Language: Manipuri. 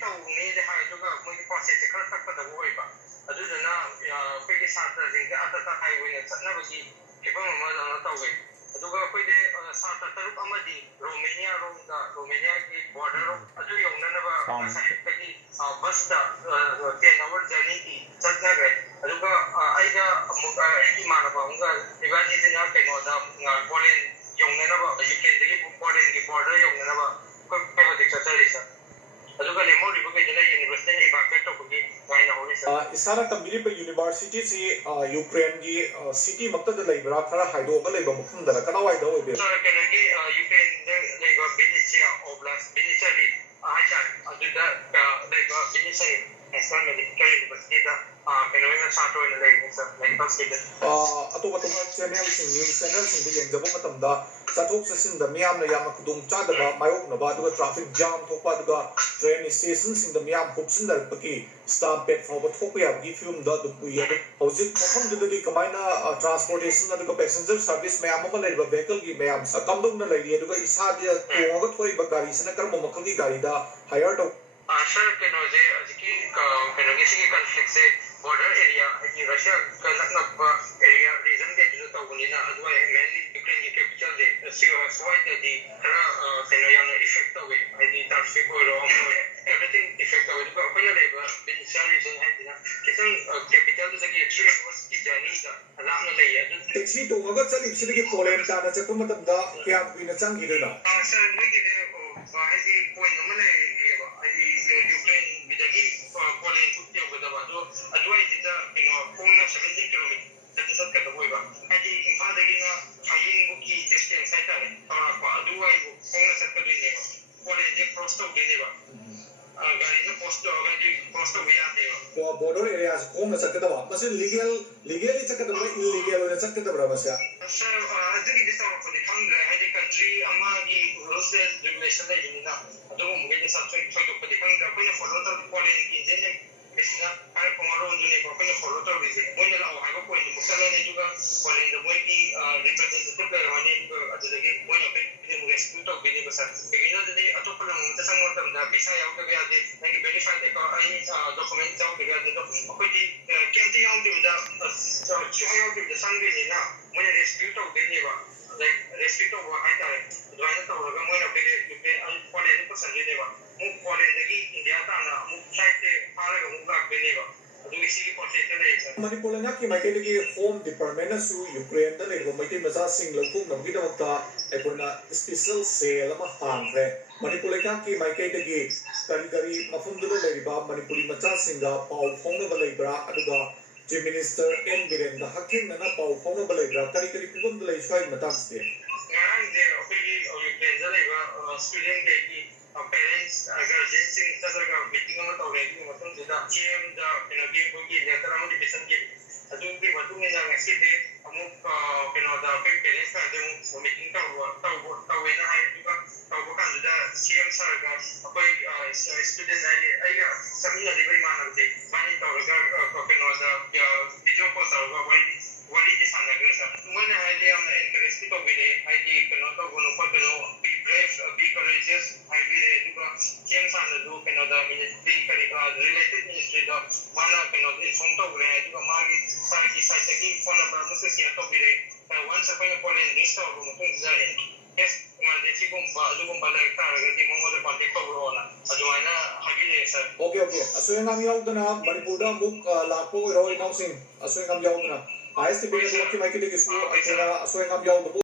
ꯇꯧꯅꯤꯗꯤ ꯍꯥꯏ ꯑꯗꯨꯒ ꯃꯣꯏꯒꯤ ꯄ꯭ꯔꯣꯁꯦꯁꯁꯦ ꯈꯔ ꯇꯞꯀꯗꯕ ꯑꯣꯏꯕ ꯑꯗꯨꯗꯨꯅ ꯑꯩꯈꯣꯏꯒꯤ ꯁꯥꯇ꯭ꯔꯁꯤꯡꯁꯦ ꯑꯇꯇ ꯍꯥꯏ ꯑꯣꯏꯅ ꯆꯠꯅꯕꯒꯤ ꯐꯤꯕꯝ ꯑꯃ ꯇꯧꯋꯦ ꯑꯗꯨꯒ ꯑꯩꯈꯣꯏꯗꯤ ꯁꯥꯇ꯭ꯔ 6 ꯑꯃꯗꯤ ꯔꯣꯃꯦꯅꯤꯌꯥꯔꯣꯝꯗ ꯔꯣꯃꯦꯅꯤꯌꯥꯒꯤ ꯕꯣꯔꯗꯔ ꯑꯗꯨ ꯌꯧꯅꯅꯕ ꯉꯁꯥꯏ ꯑꯩꯈꯣꯏꯒꯤ ꯕꯁꯇ 10 ꯑꯋꯥꯔ ꯖꯔꯅꯤꯒꯤ ꯆꯠꯅꯈ꯭ꯔꯦ ꯑꯗꯨꯒ ꯑꯩꯒ ꯑꯃꯨꯛ ꯑꯩꯒꯤ ꯏꯃꯥꯟꯅꯕ ꯑꯃꯒ ꯏꯕꯥꯅꯤꯁꯤꯅ ꯀꯩꯅꯣꯗ ꯄꯣꯂꯦꯟ ꯌꯧꯅꯅꯕ ꯌꯨꯀ꯭ꯔꯦꯟꯗꯒꯤ ꯄꯣꯂꯦꯟꯒꯤ ꯕꯣꯔꯗꯔ ꯌꯧꯅꯅꯕ ꯑꯩꯈꯣꯏ ꯍꯧꯖꯤꯛ ꯆꯠꯆꯔꯤ ꯁꯔ ꯑꯗꯨꯒ ꯂꯦꯝꯍꯧꯔꯤꯕꯈꯩꯗꯨꯅ ꯌꯨꯅꯤꯚꯔꯁꯤꯇꯤ ꯏꯚꯥꯀꯨꯋꯦꯠ ꯇꯧꯕꯒꯤ ꯉꯥꯏꯅꯍꯧꯔꯤ ꯁꯔ ꯏꯁꯥꯅ ꯇꯝꯕꯤꯔꯤꯕ ꯌꯨꯅꯤꯚꯔꯁꯤꯇꯤꯁꯤ ꯌꯨꯀ꯭ꯔꯦꯟꯒꯤ ꯁꯤꯇꯤ ꯃꯛꯇꯗ ꯂꯩꯕ꯭ꯔꯥ ꯈꯔ ꯍꯥꯏꯗꯣꯛꯑꯒ ꯂꯩꯕ ꯃꯐꯝꯗꯔ ꯀꯗꯥꯏꯋꯥꯏꯗ ꯑꯣꯏꯕꯤꯔꯕ ꯁꯔ ꯀꯩꯅꯣꯒꯤ ꯌꯨꯀ꯭ꯔꯦꯟꯗ ꯂꯩꯕ ꯕꯤꯅꯤꯁꯤꯌꯥ ꯑꯣꯕ꯭ꯂꯥꯁ ꯕꯤꯅꯤꯁꯔꯤ ꯍꯥꯏꯇꯥꯔꯦ ꯑꯗꯨꯗ ꯂꯩꯕ ꯕꯤꯅꯤꯁꯔꯤ ꯅꯦꯁꯅꯦꯜ ꯃꯦꯗꯤꯀꯦꯜ ꯌꯨꯅꯤꯚꯔꯁꯤꯇꯤꯗ ꯀꯩꯅꯣ ꯑꯣꯏꯅ ꯁꯥꯇ꯭ꯔ ꯑꯣꯏꯅ ꯂꯩꯕꯅꯤ ꯁꯔ ꯃꯦꯗꯤꯀꯦꯜ ꯁ꯭ꯇꯨꯗꯦꯟ ꯑꯇꯣꯞ ꯑꯇꯣꯞꯄ ꯆꯦꯅꯦꯜꯁꯤꯡ ꯅ꯭ꯌꯨꯁ ꯆꯦꯅꯦꯜꯁꯤꯡꯗ ꯌꯦꯡꯖꯕ ꯃꯇꯝꯗ ꯆꯠꯊꯣꯛ ꯆꯠꯁꯤꯟꯗ ꯃꯤꯌꯥꯝꯅ ꯌꯥꯝꯅ ꯈꯨꯗꯣꯡꯆꯥꯗꯕ ꯃꯥꯌꯣꯛꯅꯕ ꯑꯗꯨꯒ ꯇ꯭ꯔꯥꯐꯤꯛ ꯖꯥꯝ ꯊꯣꯛꯄ ꯑꯗꯨꯒ ꯇ꯭ꯔꯦꯟ ꯁ꯭ꯇꯦꯁꯟꯁꯤꯡꯗ ꯃꯤꯌꯥꯝ ꯍꯨꯞꯆꯤꯟꯅꯔꯛꯄꯒꯤ ꯁ꯭ꯇꯥꯝꯄꯦꯗ ꯐꯥꯎꯕ ꯊꯣꯛꯄ ꯌꯥꯕꯒꯤ ꯐꯤꯕꯝꯗ ꯑꯗꯨꯝ ꯎꯏ ꯑꯗꯨ ꯍꯧꯖꯤꯛ ꯃꯐꯝꯗꯨꯗꯗꯤ ꯀꯃꯥꯏꯅ ꯇ꯭ꯔꯥꯟꯁꯄꯣꯔꯇꯦꯁꯟ ꯑꯗꯨꯒ ꯄꯦꯁꯦꯟꯖꯔ ꯁꯥꯔꯚꯤꯁ ꯃꯌꯥꯝ ꯑꯃ ꯂꯩꯔꯤꯕ ꯚꯦꯍꯤꯀꯜꯒꯤ ꯃꯌꯥꯝ ꯀꯝꯗꯧꯅ ꯂꯩꯔꯤ ꯑꯗꯨꯒ ꯏꯁꯥꯗ ꯇꯣꯡꯉꯒ ꯊꯣꯛꯏꯕ ꯒꯥꯔꯤꯁꯤꯅ ꯀꯔꯝꯕ ꯃꯈꯜꯒꯤ ꯒꯥꯔꯤꯗ ꯍꯥꯌꯔ ꯇꯧ सर कꯩꯅꯣꯁꯦ ꯍꯧꯖꯤꯛꯀꯤ ꯀꯩꯅꯣꯒꯤ ꯁꯤꯒꯤ ꯀꯟꯐ꯭ꯂꯤꯛꯁꯦ ꯕꯣꯔꯗꯔ ꯑꯦꯔꯤꯌꯥ ꯍꯥꯏꯗꯤ ꯔꯁꯤꯌꯥꯒ ꯅꯛꯅꯕ ꯑꯦꯔꯤꯌꯥ ꯔꯤꯖꯟ ꯀꯩꯗꯨꯗ ꯇꯧꯕꯅꯤꯅ ꯑꯗꯨꯒ ꯃꯦꯟꯂꯤ ꯌꯨꯀ꯭ꯔꯦꯟꯒꯤ ꯀꯦꯄꯤꯇꯦꯜꯁꯦ ꯁ꯭ꯋꯥꯏꯗꯗꯤ ꯈꯔ ꯀꯩꯅꯣ ꯌꯥꯝꯅ ꯏꯐꯦꯛ ꯇꯧꯋꯦ ꯍꯥꯏꯗꯤ ꯇ꯭ꯔꯥꯐꯤꯛ ꯑꯣꯏꯔꯣ ꯑꯃ ꯑꯣꯏꯔꯣ एवरीथिंग इफेक्ट तौर है अखोना लेबा बेनिफिशियरी रिजन है दिना कितन कैपिटल दगी 3 आवर्स की जर्नी दा लामना लैया टैक्सी तोंगगा चलिबसिदगी पोलैंड ताना चक्प मतमदा क्या बिना चंगिदना सर मीगी दे हाइदि पॉइंट अमा लेबा हाइदि यूक्रेन बिदगी पोलैंड फुट योगदबा दो अदवाई दिदा किनो कोना 70 किलोमीटर जति सत्का दबोइबा हाइदि इम्फाल दगिना हाइयिंग बुकी डिस्टेंस हाइतारे पा अदवाई कोना सत्का दिनेबा पोलैंड जे क्रॉस तो दिनेबा गाड़ी post border areas home sakadaba masin legally sakadaba illegal or sakadaba basa sir adigi bisa ko di thang hai country ama gi rules and regulation dai dinga adu mu ge sa choi choi ko di thang ga ko follow to policy ki je bisna ai ko maro ni ko follow to ri je mo ni la ha ko ni musala ni juga policy the mo ki representative ka hani adu dagi mo ni pe mu rescue to bi ni basa ke ni de ato pa lang ta sang mo tam na bisa yaw ka ga de ngi verify de ko ai document jaw de ga de ko ko di kenti yaw de da choi yaw de sang de ni na mo ni rescue to bi ni ba like rescue to wa hai ta dwaina to ga mo ni pe de ai policy ko sang de ba mu policy de india ta na mu site te pare ga mu ga be ni ba Manipur ngaki maikadagi Home Department su Ukraine da lebo maikad macha sing lawthok namgi damakta ekona special cell ama hangre Manipur ngaki maikadagi kari mafumdu leriba Manipuri macha singa pau phongna balebra aduga Chief Minister N Biren da hakin na pau phongna balebra kari pibum dalai swai matangste ngarang de opegi Ukraine da leba student de parents guardians sing sadar meeting ama tawre ki matung da CM da penagi bogi letter ama di pesan ki adu ki matung ne jang ngasi de amuk peno da pe parents ka de meeting ka tawe na hai du ka taw kan da CM sir ga apoi student ai ga samina de bai manam de mani taw ga peno da video call taw ga wali di sana ga sa mana hai de am encourage to be de hai di peno to gono pa peno be brave be courageous hai bi de du ka CM sana du peno da ministry kari ka related ministry da mana peno de som to gre du ka magi sai ki phone number mu se share to be de once apoi na polen list to mu tung za yes emergency kum ba du kum ba lai ta ga di mo de contact to ro na adu ana habi de sir okay asoy ngam yaudana Manipur da muk lapo ro inausing asoy ngam yaudana ISTP ki maikadagi su atena asoy ngam yaudana